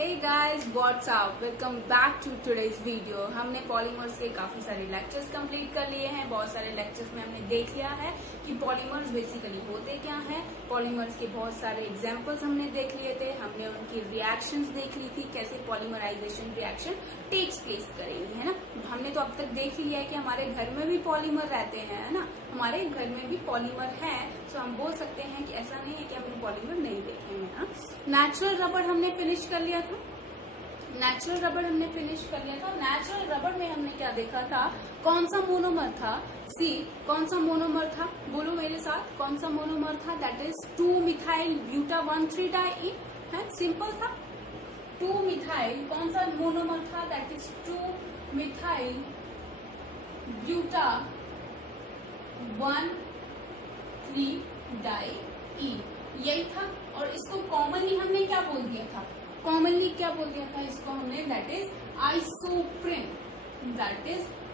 Hey guys, what's up? Welcome back to today's video. हमने polymers के काफी सारे लेक्चर्स कंप्लीट कर लिए हैं। बहुत सारे लेक्चर्स में हमने देख लिया है कि पॉलीमर्स बेसिकली होते क्या हैं। पॉलीमर्स के बहुत सारे एग्जांपल्स हमने देख लिए थे। हमने उनकी रिएक्शंस देख ली थी, कैसे पॉलीमराइजेशन रिएक्शन टेक्स प्लेस करेगी, है ना। हमने तो अब तक देख ही लिया है कि हमारे घर में भी पॉलीमर रहते हैं, है ना। हमारे घर में भी पॉलीमर है, तो हम बोल सकते हैं कि ऐसा नहीं है कि हमने पॉलीमर नहीं देखे हैं। हाँ, नेचुरल रबर हमने फिनिश कर लिया था। नेचुरल रबर में हमने क्या देखा था, कौन सा मोनोमर था। सी, कौन सा मोनोमर था, बोलो मेरे साथ, कौन सा मोनोमर था। दैट इज 2-मिथाइल ब्यूटा 1,3-डाई। है, सिंपल था। 2-मिथाइल कौन सा मोनोमर था, दैट इज 2-मिथाइल ब्यूटा 1,3-डाई। यही था। और इसको कॉमनली हमने क्या बोल दिया था, इसको हमने दैट इज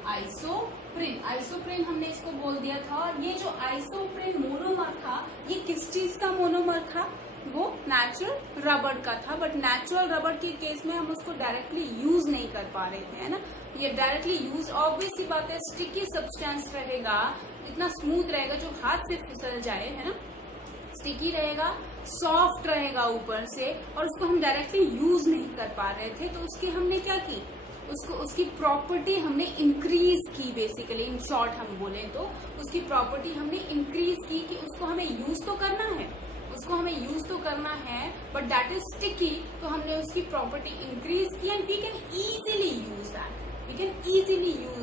आइसोप्रिन। आइसोप्रिन हमने इसको बोल दिया था। और ये जो आइसोप्रिन मोनोमर था, ये किस चीज का मोनोमर था, वो नेचुरल रबर का था। बट नेचुरल रबर के केस में हम उसको डायरेक्टली यूज नहीं कर पा रहे थे, है ना। ये डायरेक्टली यूज ऑब्वियस सी बात है, स्टिकी सब्सटेंस रहेगा, इतना स्मूथ रहेगा जो हाथ से फिसल जाए, है ना। स्टिकी रहेगा, सॉफ्ट रहेगा ऊपर से, और उसको हम डायरेक्टली यूज नहीं कर पा रहे थे। तो उसकी हमने क्या की, उसकी प्रॉपर्टी हमने इंक्रीज की। बेसिकली इन शॉर्ट हम बोले तो उसकी प्रॉपर्टी हमने इंक्रीज की कि उसको हमें यूज तो करना है, बट दैट इज स्टिकी। तो हमने उसकी प्रॉपर्टी इंक्रीज की and we can easily use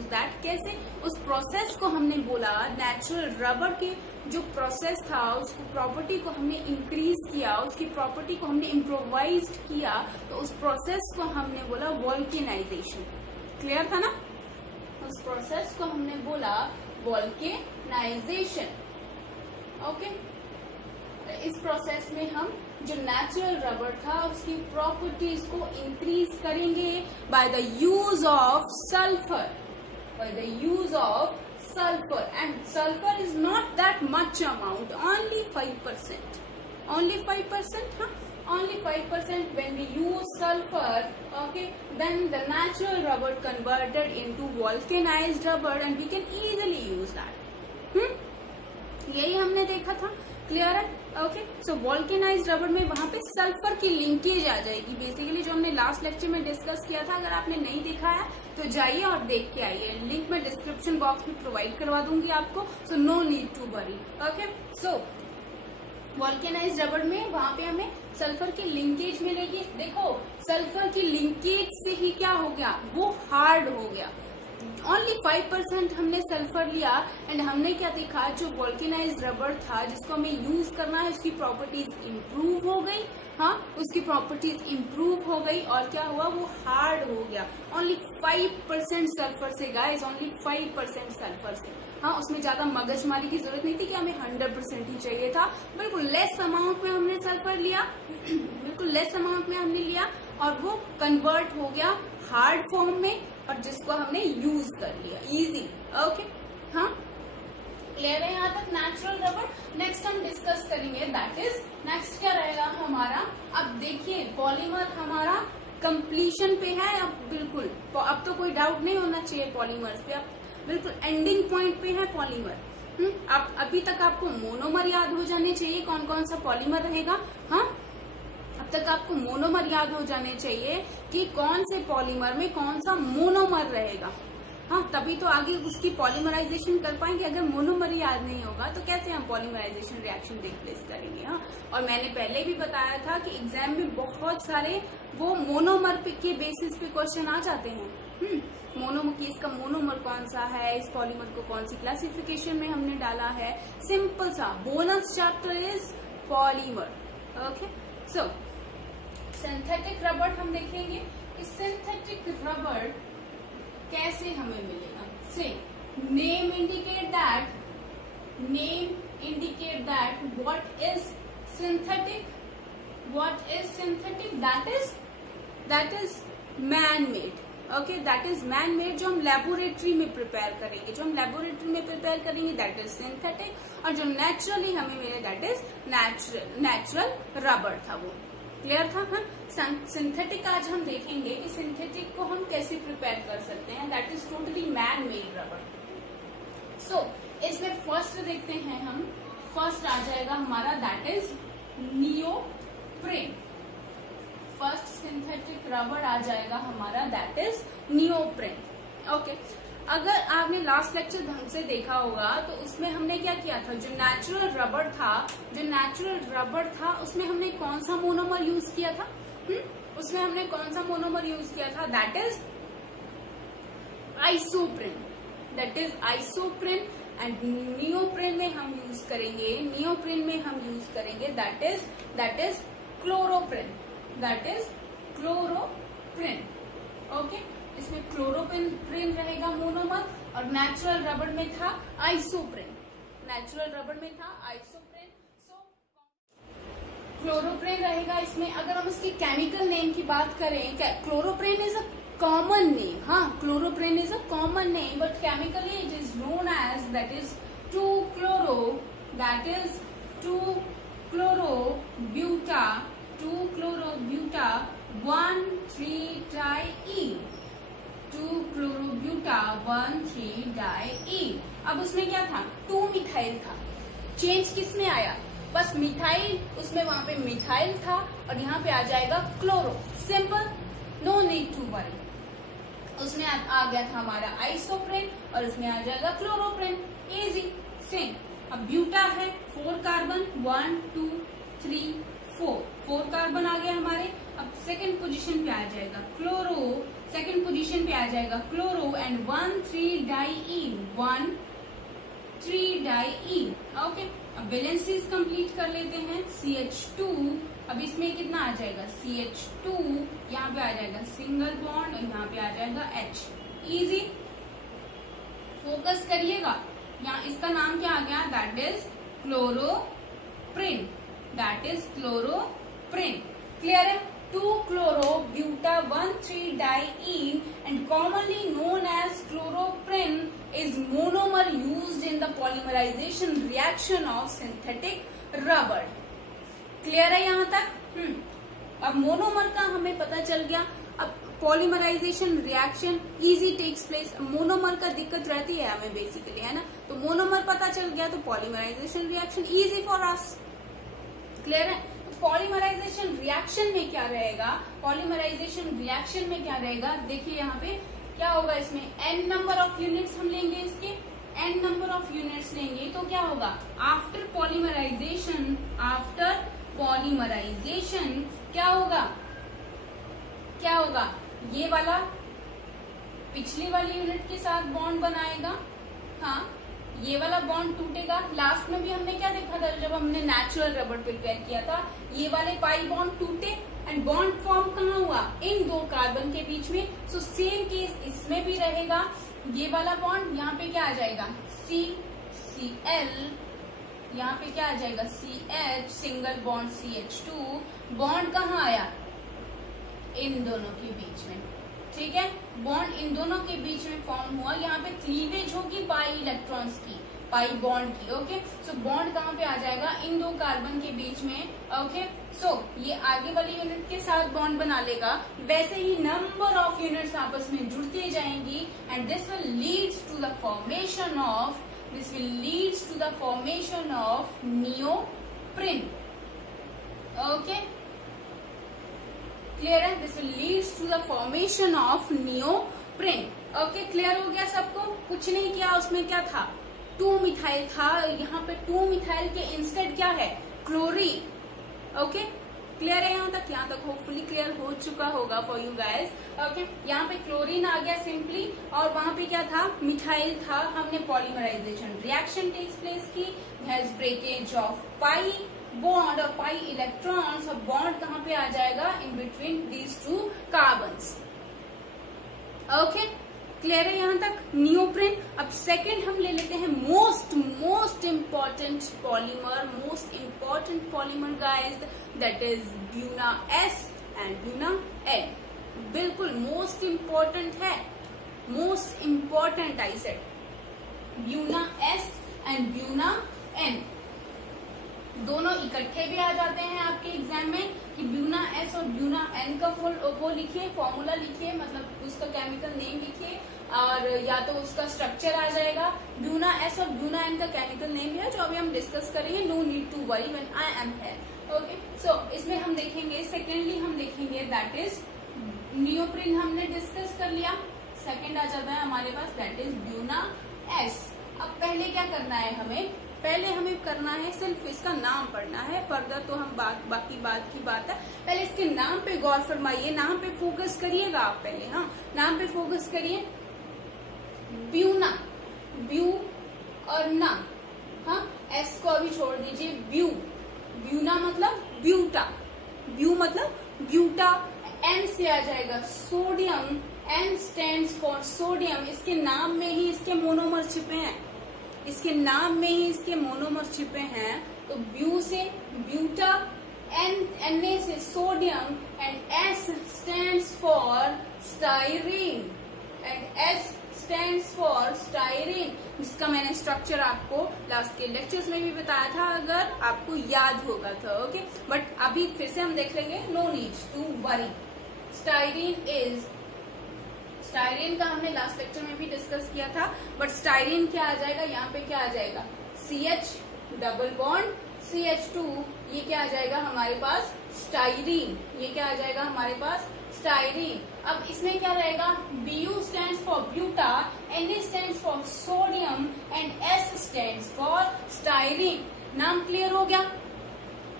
that. कैसे, उस प्रोसेस को हमने बोला, नेचुरल रबर के जो प्रोसेस था, उसको प्रॉपर्टी को हमने इंक्रीज किया, उसकी प्रॉपर्टी को हमने इम्प्रोवाइज्ड किया। तो उस प्रोसेस को हमने बोला वोल्केनाइजेशन। क्लियर था ना। उस प्रोसेस को हमने बोला वोल्केनाइजेशन। ओके, इस प्रोसेस में हम जो नेचुरल रबर था उसकी प्रॉपर्टीज को इंक्रीज करेंगे by the use of sulphur. And sulphur is not that much amount, only 5%। only 5% when we use sulfur, okay, then the natural rubber converted into vulcanized rubber and we can easily use that। यही हमने देखा था। Clear है। Okay, so vulcanised rubber में वहां पे sulphur की linkage आ जाएगी। बेसिकली जो हमने लास्ट लेक्चर में डिस्कस किया था, अगर आपने नहीं देखा है तो जाइए और देख के आइए। लिंक मैं डिस्क्रिप्शन बॉक्स में प्रोवाइड करवा दूंगी आपको, so no need to worry. Okay, so vulcanised rubber में वहां पे हमें सल्फर की लिंकेज मिलेगी। देखो, सल्फर की लिंकेज से ही क्या हो गया, वो हार्ड हो गया। ओनली 5% हमने सल्फर लिया एंड हमने क्या देखा, जो वोल्केनाइज्ड रबर था जिसको हमें यूज करना है, उसकी प्रॉपर्टीज इंप्रूव हो गई। हाँ, उसकी प्रॉपर्टीज इंप्रूव हो गई और क्या हुआ, वो हार्ड हो गया। ओनली 5% सल्फर से गाइस, ओनली 5% सल्फर से। हाँ, उसमें ज्यादा मगजमारी की जरूरत नहीं थी कि हमें 100% ही चाहिए था। बिल्कुल लेस अमाउंट में हमने सल्फर लिया, और वो कन्वर्ट हो गया हार्ड फॉर्म में, और जिसको हमने यूज कर लिया इजी। ओके, हाँ, क्लियर है यहाँ तक नेचुरल रबर। नेक्स्ट हम डिस्कस करेंगे, दैट इज नेक्स्ट क्या रहेगा हमारा। अब देखिए, पॉलीमर हमारा कंप्लीशन पे है। अब बिल्कुल, अब तो कोई डाउट नहीं होना चाहिए पॉलीमर्स पे। अब बिल्कुल एंडिंग पॉइंट पे है पॉलीमर। अब अभी तक आपको मोनोमर याद हो जाने चाहिए, कौन कौन सा पॉलीमर रहेगा। हाँ, अब तक आपको मोनोमर याद हो जाने चाहिए कि कौन से पॉलीमर में कौन सा मोनोमर रहेगा। हाँ, तभी तो आगे उसकी पॉलीमराइजेशन कर पाएंगे। अगर मोनोमर याद नहीं होगा तो कैसे हम पॉलीमराइजेशन रिएक्शन टेक प्लेस करेंगे। हाँ, और मैंने पहले भी बताया था कि एग्जाम में बहुत सारे वो मोनोमर के बेसिस पे क्वेश्चन आ जाते हैं। मोनोमर की, इसका मोनोमर कौन सा है, इस पॉलीमर को कौन सी क्लासिफिकेशन में हमने डाला है। सिंपल सा bonus chapter is polymer. Okay, so synthetic rubber हम देखेंगे कि सिंथेटिक रबर कैसे हमें मिलेगा। से name indicate that what is synthetic, that is man made. Okay, that is man made, जो हम लेबोरेटरी में प्रिपेयर करेंगे, दैट इज सिंथेटिक। और जो नेचुरली हमें मिले दैट इज नेचुरल रबर था वो। क्लियर था? हाँ, सिंथेटिक आज हम देखेंगे कि सिंथेटिक को हम कैसे प्रिपेयर कर सकते हैं, that is totally man made rubber. So इसमें फर्स्ट देखते हैं हम, फर्स्ट आ जाएगा हमारा that is neoprene. First synthetic rubber आ जाएगा हमारा दैट इज नियोप्रेन। ओके, अगर आपने लास्ट लेक्चर ढंग से देखा होगा तो उसमें हमने क्या किया था, जो नेचुरल रबर था उसमें हमने कौन सा मोनोमर यूज किया था? उसमें हमने कौन सा मोनोमर यूज किया था? That is isoprene. That is isoprene. And neoprene में हम यूज करेंगे, that is chloroprene. That is chloroprene. Okay, इसमें क्लोरोप्रेन रहेगा मोनोमर, और नेचुरल रबर में था आइसोप्रेन। सो क्लोरोप्रेन रहेगा इसमें। अगर हम इसके केमिकल नेम की बात करें, chloroprene is a common name. हाँ, chloroprene is a common name, but chemically it is known as that is 2-chloro, that is 2-chlorobuta 1,3-diene, 2-chlorobuta 1,3-diene। अब उसमें क्या था? 2-मिथाइल था। चेंज किस में आया? बस मिथाइल, उसमें वहां पे मिथाइल था और यहाँ पे आ जाएगा chloro. Simple, no need to worry. उसमें आ गया था हमारा आइसोप्रेन और उसमें आ जाएगा क्लोरोप्रेन। Easy, same. अब ब्यूटा है 4 कार्बन, 1 2 3 4, 4 कार्बन आ गया हमारे। अब सेकंड पोजीशन पे आ जाएगा क्लोरो, सेकंड पोजीशन पे आ जाएगा chloro and 1,3-diene, 1,3-diene। Okay, अब वैलेंसीज कंप्लीट कर लेते हैं। CH2, अब इसमें कितना आ जाएगा? CH2, यहाँ पे आ जाएगा सिंगल बॉन्ड और यहाँ पे आ जाएगा H। इजी, फोकस करिएगा। यहाँ इसका नाम क्या आ गया? That is क्लोरोप्रेन। क्लियर है? 2-chlorobuta 1,3-diene and commonly known as chloroprene is monomer used in the polymerization reaction of synthetic rubber. Clear है यहाँ तक? अब मोनोमर का हमें पता चल गया। अब polymerization reaction easy takes place. Monomer का दिक्कत रहती है हमें बेसिकली, है ना? तो मोनोमर पता चल गया तो polymerization reaction easy for us. Clear है? पॉलीमराइजेशन रिएक्शन में क्या रहेगा? देखिए यहाँ पे क्या होगा, इसमें n नंबर ऑफ यूनिट्स हम लेंगे, इसके n नंबर ऑफ यूनिट्स लेंगे तो क्या होगा? आफ्टर पॉलीमराइजेशन क्या होगा? ये वाला पिछली वाली यूनिट के साथ बॉन्ड बनाएगा। हाँ, ये वाला बॉन्ड टूटेगा। लास्ट में भी हमने क्या देखा था जब हमने नेचुरल रबर प्रिपेयर किया था? ये वाले पाई बॉन्ड टूटे एंड बॉन्ड फॉर्म कहाँ हुआ? इन 2 कार्बन के बीच में। सो सेम केस इसमें भी रहेगा। ये वाला बॉन्ड यहाँ पे क्या आ जाएगा? CCl, यहाँ पे क्या आ जाएगा? CH, single bond CH2। Bond कहाँ आया? इन दोनों के बीच में। ठीक है, बॉन्ड इन दोनों के बीच में फॉर्म हुआ। यहाँ पे क्लीवेज होगी पाई इलेक्ट्रॉन्स की, पाई बॉन्ड की। ओके, सो बॉन्ड कहाँ पे आ जाएगा? इन 2 कार्बन के बीच में। ओके, सो ये आगे वाली यूनिट के साथ बॉन्ड बना लेगा। वैसे ही नंबर ऑफ यूनिट्स आपस में जुड़ती जाएंगी and this will leads to the formation of neoprene. Okay, clear है? This will leads to the formation of neoprene. Okay, clear हो गया सबको? कुछ नहीं किया, उसमें क्या था? 2-मिथाइल था। यहाँ पे 2-मिथाइल के इंस्टेड क्या है? क्लोरीन। ओके, क्लियर है यहाँ तक होपफुली क्लियर हो चुका होगा फॉर यू गाइस। ओके, यहाँ पे क्लोरीन आ गया सिंपली, और वहां पे क्या था? मिथाइल था। हमने पॉलीमराइजेशन रिएक्शन टेक्स प्लेस की, ब्रेकेज ऑफ पाई बॉन्ड और पाई इलेक्ट्रॉन्स, और बॉन्ड कहाँ पे आ जाएगा? इन between these 2 carbons. Okay, clear है यहाँ तक? नियोप्रेन। अब सेकंड हम ले लेते हैं most important polymer guys, that is buna S and Buna N। बिल्कुल मोस्ट इम्पोर्टेंट है, I said Buena S and Buna N। दोनों इकट्ठे भी आ जाते हैं आपके एग्जाम में कि ब्यूना एस और ब्यूना एन का फुल वो लिखिए, फॉर्मूला लिखिए, मतलब उसका केमिकल नेम लिखिए, और या तो उसका स्ट्रक्चर आ जाएगा। ब्यूना एस और ब्यूना एन का केमिकल नेम है जो अभी हम डिस्कस करेंगे। No need to worry when I am here. Okay, so इसमें हम देखेंगे, सेकेंडली हम देखेंगे दैट इज नियोप्रिन, हमने डिस्कस कर लिया। सेकेंड आ जाता है हमारे पास दैट इज ब्यूना एस। अब पहले क्या करना है हमें, पहले हमें करना है सिर्फ इसका नाम पढ़ना है, फर्दर तो हम बाकी बात की बात है। पहले इसके नाम पे गौर फरमाइए, नाम पे फोकस करिएगा आप पहले। हाँ, नाम पे फोकस करिए। ब्यूना, ब्यू और ना, हाँ एस को अभी छोड़ दीजिए। ब्यू, ब्यूना मतलब ब्यूटा, ब्यू मतलब ब्यूटा। एन से आ जाएगा sodium, N stands for sodium. इसके नाम में ही इसके मोनोमर छिपे हैं, इसके नाम में ही इसके मोनोमर छिपे हैं। तो ब्यू से ब्यूटा, एन से sodium, and S stands for styrene, and S stands for styrene, जिसका मैंने स्ट्रक्चर आपको लास्ट के लेक्चर्स में भी बताया था, अगर आपको याद होगा तो। ओके, बट अभी फिर से हम देख लेंगे, no need to worry. Styrene is, styrene का हमने लास्ट लेक्चर में भी डिस्कस किया था, बट स्टाइरीन क्या आ जाएगा यहाँ पे, क्या आ जाएगा CH डबल बॉन्ड CH2, ये क्या आ जाएगा हमारे पास स्टाइरीन, ये क्या आ जाएगा हमारे पास स्टाइरीन। अब इसमें क्या रहेगा, Bu stands for buta, Na stands for sodium, and S stands for styrene. नाम क्लियर हो गया,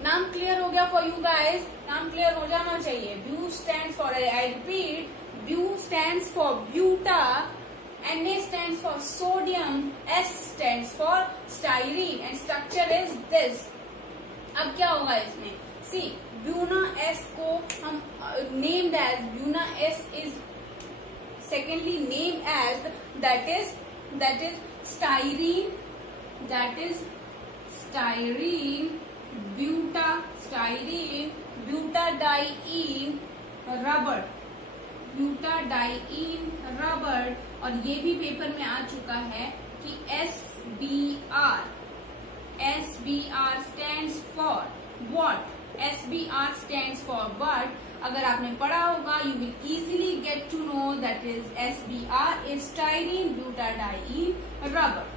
नाम क्लियर हो गया फॉर यू गाइस, नाम क्लियर हो जाना चाहिए। Bu stands for, I repeat, Bu stands for buta, Na stands for sodium, S stands for styrene, and structure is this. अब क्या होगा इसमें, see, ब्यूना S को हम named as, Buena S is secondly named as, that is styrene, that is styrene, buta, styrene, butadiene rubber, butadiene rubber. और ये भी paper में आ चुका है कि SBr, SBr stands for what? SBr stands for what? अगर आपने पढ़ा होगा, you will easily get to know that is SBr is styrene butadiene rubber.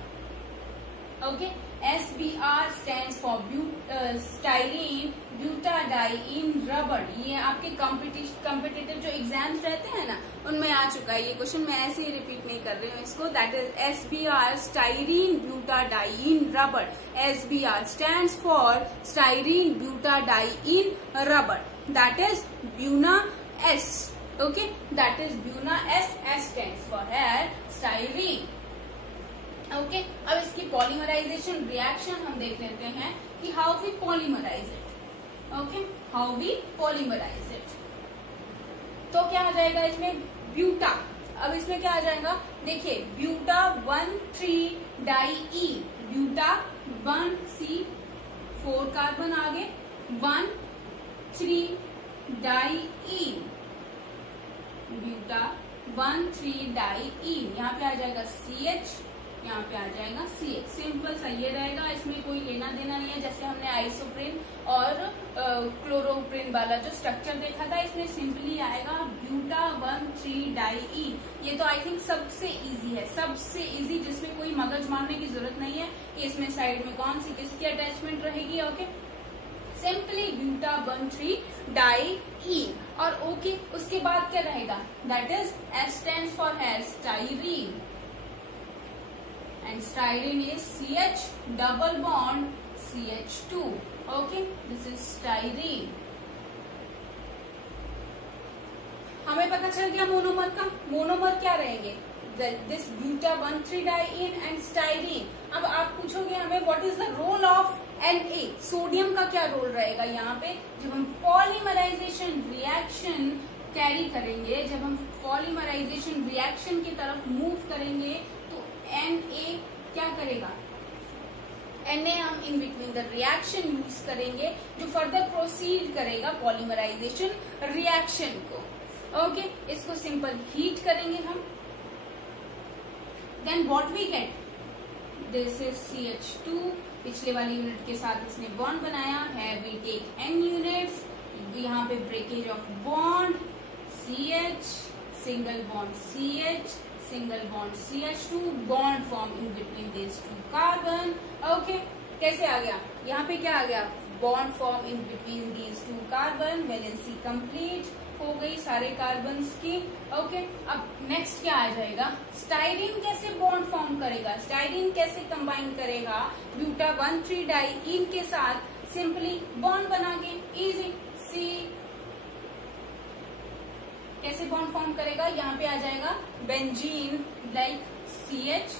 Okay, SBr stands for styrene butadiene rubber। ये आपके कॉम्पिटिटिव जो एग्जाम्स रहते हैं ना, उनमें आ चुका है ये क्वेश्चन, मैं ऐसे ही रिपीट नहीं कर रही हूँ इसको। That is SBr styrene butadiene rubber। SBr stands for styrene butadiene rubber, that is Buna S। Okay, that is Buna S, S stands for styrene। Okay, अब इसकी पॉलीमराइजेशन रिएक्शन हम देख लेते हैं कि how we polymerize it. Okay, how we polymerize it, तो क्या आ जाएगा इसमें, ब्यूटा। अब इसमें क्या आ जाएगा, देखिए, ब्यूटा 1,3-डाइईन, ब्यूटा 1C4 कार्बन आगे 1,3-डाइईन, ब्यूटा 1,3-डाइईन। यहाँ पे आ जाएगा CH, यहाँ पे आ जाएगा CH। सिंपल सा ये रहेगा, इसमें कोई लेना देना नहीं है। जैसे हमने आइसोप्रीन और क्लोरोप्रीन वाला जो स्ट्रक्चर देखा था, इसमें सिंपली आएगा ब्यूटा 1,3-डाइईन। ये तो आई थिंक सबसे इजी है, सबसे इजी, जिसमें कोई मगज मारने की जरूरत नहीं है कि इसमें साइड में कौन सी किसकी अटैचमेंट रहेगी। ओके, सिंपली ब्यूटा 1,3-डाइईन। और ओके, उसके बाद क्या रहेगा, that is S stands for styrene, and styrene is CH double bond CH2. Okay, this is styrene. हमें पता चल गया मोनोमर का, मोनोमर क्या रहेंगे, this buta diene and styrene. अब आप पूछोगे हमें what is the role of Na, sodium का क्या रोल रहेगा यहाँ पे, जब हम पॉलीमराइजेशन रिएक्शन कैरी करेंगे, जब हम पॉलीमराइजेशन रिएक्शन की तरफ मूव करेंगे, तो Na क्या करेगा, Na हम in between the reaction use करेंगे, जो फर्दर प्रोसीड करेगा पॉलीमराइजेशन रिएक्शन को। ओके, इसको सिंपल हीट करेंगे हम, then what we get, this is CH2, पिछले वाली यूनिट के साथ इसने बॉन्ड बनाया है, वी टेक n यूनिट्स, यहाँ पे breakage of bond CH, single bond CH, single bond CH2, bond form in between this two carbon. Okay, कैसे आ गया, यहाँ पे क्या आ गया, bond form in between these two carbon, valency complete हो गई सारे कार्बन्स की। ओके, अब नेक्स्ट क्या आ जाएगा, स्टाइरिन कैसे बॉन्ड फॉर्म करेगा, स्टाइरिन कैसे कंबाइन करेगा ब्यूटा 1,3 डाइईन के साथ, सिंपली बॉन्ड बना के, इजी। सी कैसे बॉन्ड फॉर्म करेगा, यहाँ पे आ जाएगा benzene like CH,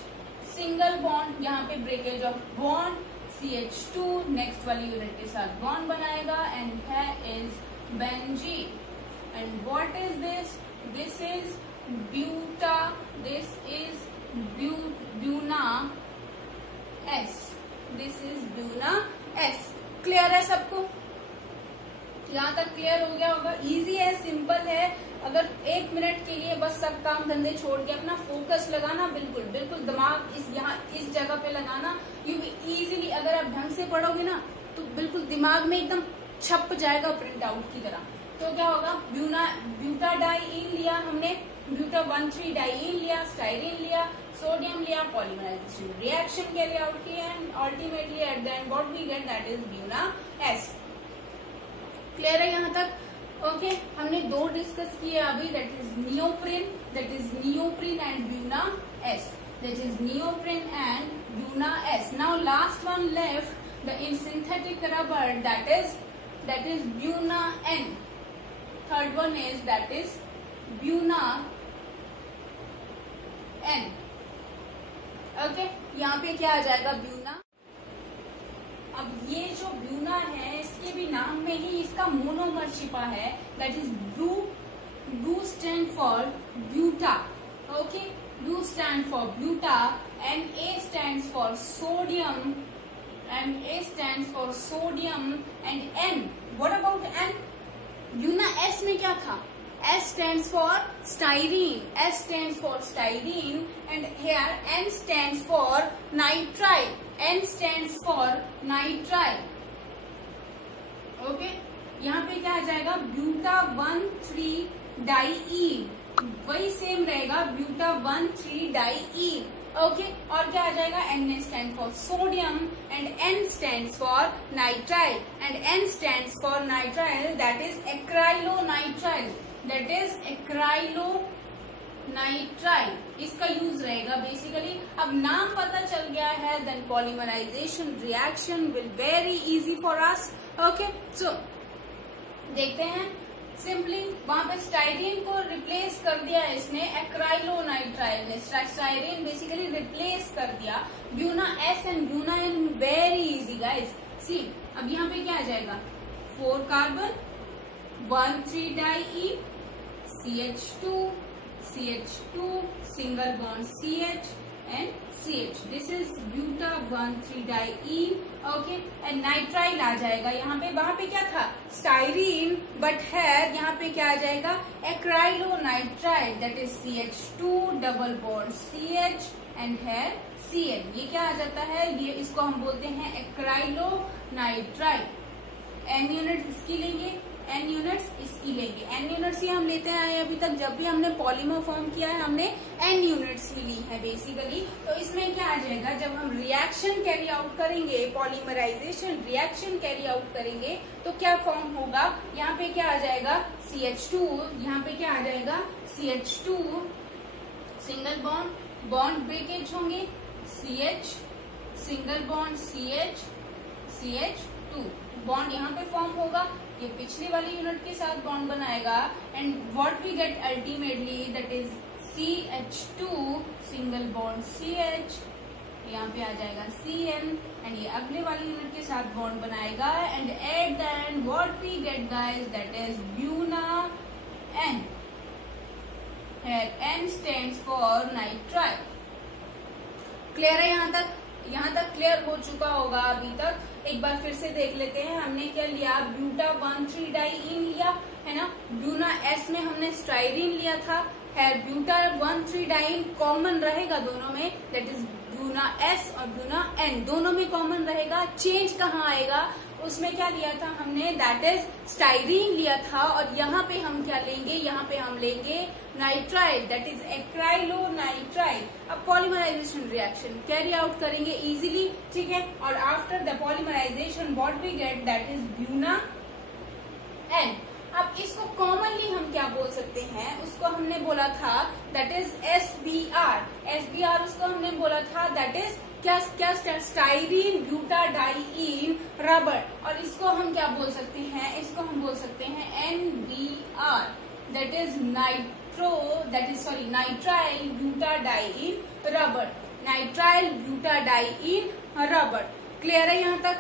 single bond, यहाँ पे breakage of bond CH2, next वाली यूनिट के साथ बॉन्ड बनाएगा एंड है is benzene. And what is this, this is buta, this is buna S, this is buna S। Clear है सबको, यहाँ तक क्लियर हो गया होगा, इजी है, सिंपल है। अगर 1 मिनट के लिए बस सब काम धंधे छोड़ के अपना फोकस लगाना, बिल्कुल बिल्कुल दिमाग इस जगह पे लगाना, यू इजीली अगर आप ढंग से पढ़ोगे ना तो बिल्कुल दिमाग में एकदम छप जाएगा प्रिंट आउट की तरह। तो क्या होगा, ब्यूटा डाइईन लिया हमने, ब्यूटा 1,3 डाइईन लिया, स्टाइरिन लिया, सोडियम लिया, पॉलीमराइजेशन रिएक्शन कैरी आउट किया and ultimately at the end what we get, that is buna S। Clear है यहाँ तक? ओके, हमने 2 डिस्कस किए अभी, that is neoprene and buna S, that is neoprene and buna S। Now last one left the in synthetic rubber, that is buna N। Third one is that is buna N। Okay, यहाँ पे क्या आ जाएगा, Buena. अब ये जो Buena है, इसके भी नाम में ही इसका मोनोमर छिपा है, that is bu stand for buta. Okay, bu stand for buta, Na stands for sodium, Na stands for sodium and N. What about N? Buena S में क्या था, S stands for styrene, S stands for styrene and here N stands for nitrile, N stands for nitrile। Okay, यहाँ पे क्या आ जाएगा, buta 1,3 diene, वही same रहेगा, ब्यूटा 1,3 डाइईन। ओके, और क्या आ जाएगा, Na stands for sodium and N stands for nitrile and N stands for nitrile, that is acrylonitrile, that is acrylonitrile, इसका यूज रहेगा बेसिकली। अब नाम पता चल गया है, then polymerisation reaction will very easy for us. Okay, so देखते हैं, सिंपली वहां पे स्टाइरिन को रिप्लेस कर दिया इसने एक्राइलोनाइट्राइल ने, स्टाइरिन बेसिकली रिप्लेस कर दिया Buna S and Buna N, very easy guys. See, अब यहाँ पे क्या आ जाएगा, 4 carbon 1,3 diene, CH2, single bond CH and CH. This is buta 1,3 diene. Okay, and nitrile आ जाएगा यहाँ पे, वहां पे क्या था, स्टाइरीन, बट है यहाँ पे क्या आ जाएगा, acrylonitrile, that is CH2 double bond CH and है CN। ये क्या आ जाता है, ये इसको हम बोलते हैं एक्राइलोनाइट्राइल। N यूनिट इसकी लेंगे, N यूनिट्स इसकी लेंगे। N यूनिट्स ही हम लेते आए अभी तक, जब भी हमने पॉलीमर फॉर्म किया है हमने N यूनिट्स ही ली है बेसिकली। तो इसमें क्या आ जाएगा, जब हम रिएक्शन कैरी आउट करेंगे, पॉलीमराइजेशन रिएक्शन कैरी आउट करेंगे, तो क्या फॉर्म होगा, यहाँ पे क्या आ जाएगा CH2, यहाँ पे क्या आ जाएगा CH2 single bond, bond breakage होंगे CH single bond CH CH2, bond यहाँ पे फॉर्म होगा, ये पिछली वाली यूनिट के साथ बॉन्ड बनाएगा and what we get ultimately, that is CH2 single bond CH, यहाँ पे आ जाएगा CN एंड ये अगले वाली यूनिट के साथ बॉन्ड बनाएगा and at the end what we get guys, that is buna N। N stands for nitrile। क्लियर है यहाँ तक? यहाँ तक क्लियर हो चुका होगा अभी तक। एक बार फिर से देख लेते हैं, हमने क्या लिया, ब्यूटा 1,3 डाइईन लिया है ना, ब्यूना S में हमने स्टाइरीन लिया था, है ब्यूटा 1,3 डाइईन कॉमन रहेगा दोनों में, दैट इज ब्यूना एस और ब्यूना एन दोनों में कॉमन रहेगा। चेंज कहाँ आएगा, उसमें क्या लिया था हमने, दैट इज स्टाइरीन लिया था, और यहाँ पे हम क्या लेंगे, यहाँ पे हम लेंगे नाइट्राइल, दैट इज एक्राइलोनाइट्राइल। अब पॉलीमराइजेशन रिएक्शन कैरी आउट करेंगे इजीली, ठीक है। और after the polymerization what we get, that is buna N. अब इसको कॉमनली हम क्या बोल सकते हैं, उसको हमने बोला था दैट इज SBR उसको हमने बोला था दैट इज क्या स्टाइरीन ब्यूटाडाइईन रबर। और इसको हम क्या बोल सकते हैं, इसको हम बोल सकते हैं NBR, that is nitrile butadiene rubber, nitrile butadiene rubber. Clear है यहाँ तक?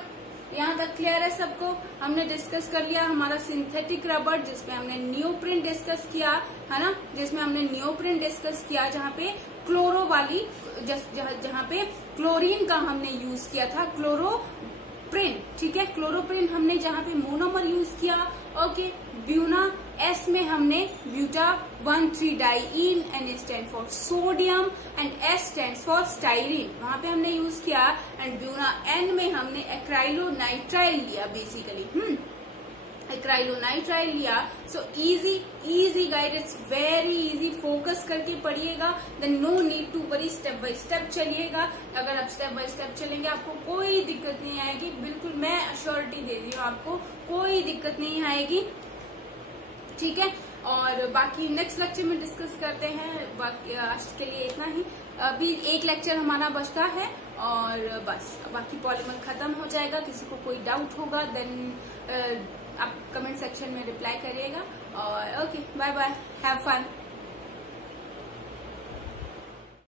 यहाँ तक क्लियर है सबको? हमने डिस्कस कर लिया हमारा सिंथेटिक रबर, जिसमें हमने नियोप्रिन डिस्कस किया, है ना, जिसमें हमने नियोप्रिन डिस्कस किया, जहाँ पे क्लोरो वाली, जहाँ पे क्लोरीन का हमने यूज किया था, क्लोरोप्रिन, ठीक है। क्लोरोप्रिन हमने जहाँ पे मोनोमर यूज किया, ओके। ब्यूना एस में हमने ब्यूटा 1,3-डाइईन, N stand for sodium and S stand for styrene, वहां पे हमने यूज किया। एंड ब्यूना एन में हमने एक्राइलोनाइट्राइल लिया, बेसिकली एक्राइलोनाइट्राइल लिया। So easy guys, it's very easy, focus करके पढ़िएगा, then no need to worry, step by step चलिएगा। अगर आप स्टेप बाय स्टेप चलेंगे आपको कोई दिक्कत नहीं आएगी, बिल्कुल मैं अश्योरिटी दे रही हूँ, आपको कोई दिक्कत नहीं आएगी, ठीक है। और बाकी नेक्स्ट लेक्चर में डिस्कस करते हैं। बाकी आज के लिए इतना ही, अभी एक लेक्चर हमारा बचता है और बस बाकी पॉलीमर खत्म हो जाएगा। किसी को कोई डाउट होगा देन आप कमेंट सेक्शन में रिप्लाई करिएगा। और okay, bye bye, have fun.